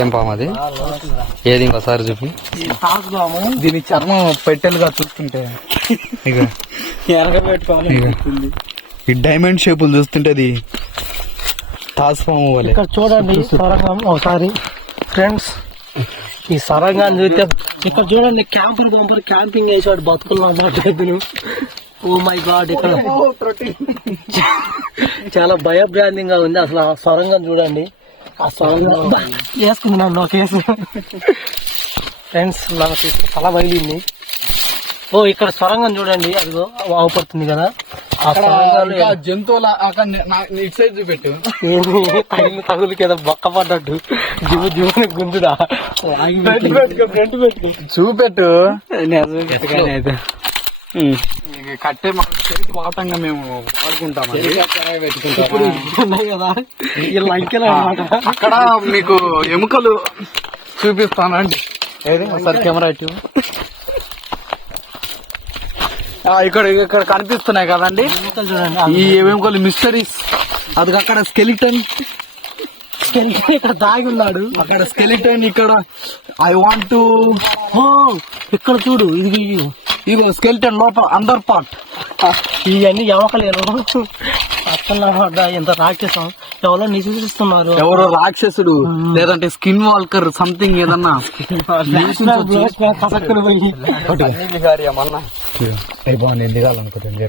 ఏం పాము అది? ఏది ఇంకోసారి చూపి. దీని చర్మం పెట్టెలుగా చూస్తుంటే ఈ డైమండ్ షేపులు చూస్తుంటే అది తాజ్ పాము వలె. ఇక్కడ చూడండి సొరంగం ఒకసారి ఫ్రెండ్స్. ఈ సొరంగాన్ని చూస్తే ఇక్కడ చూడండి క్యాంపులు పంపులు క్యాంపింగ్ వేసాడు బతుకులు అన్నట్టు. ఓ మై గాడ్, ఇక్కడ చాలా భయభ్రాంతిగా ఉంది అసలు. ఆ సొరంగం చూడండి, ఆ సొరంగం వేసుకున్నాను నా కేసు ఫ్రెండ్స్. నాకు తల బయలుంది. ఓ ఇక్కడ సొరంగం చూడండి, అదిగో ఆవుపడుతుంది కదా. ఆ సొరంగాలు జంతువుల ఇటు సైడ్ చూపెట్టు. తగులు కదా బొక్క పడ్డట్టు జివ్వు జివ్వుని గుంజుడా. చూపెట్టు. అయితే కట్టే వాటంగా మేము వాడుకుంటాం కదా ఇలా అంకెలు అన్నమాట. అక్కడ మీకు ఎముకలు చూపిస్తానండి. ఏది ఒకసారి కెమెరా ఇటు. ఇక్కడ ఇక్కడ కనిపిస్తున్నాయి కదండి చూడండి ఈ ఎముకలు మిస్టరీస్. అది అక్కడ స్కెలిటన్ ఇక్కడ దాగి ఉన్నాడు. అక్కడ స్కెలిటన్, ఇక్కడ ఐ వాంట్ టు. ఓ ఇక్కడ చూడు, ఇది ఇగో స్కెలిటన్ లోపల అండర్ పార్ట్. ఇవన్నీ ఎవకలేరు అక్కడ ఎంత రాక్షసం ఎవరో నిశిస్తున్నారు. ఎవరో రాక్షసుడు లేదంటే స్కిన్ వాల్కర్ సంథింగ్ ఏదన్నా అయిపోయింది దిగాలనుకుంటుంది.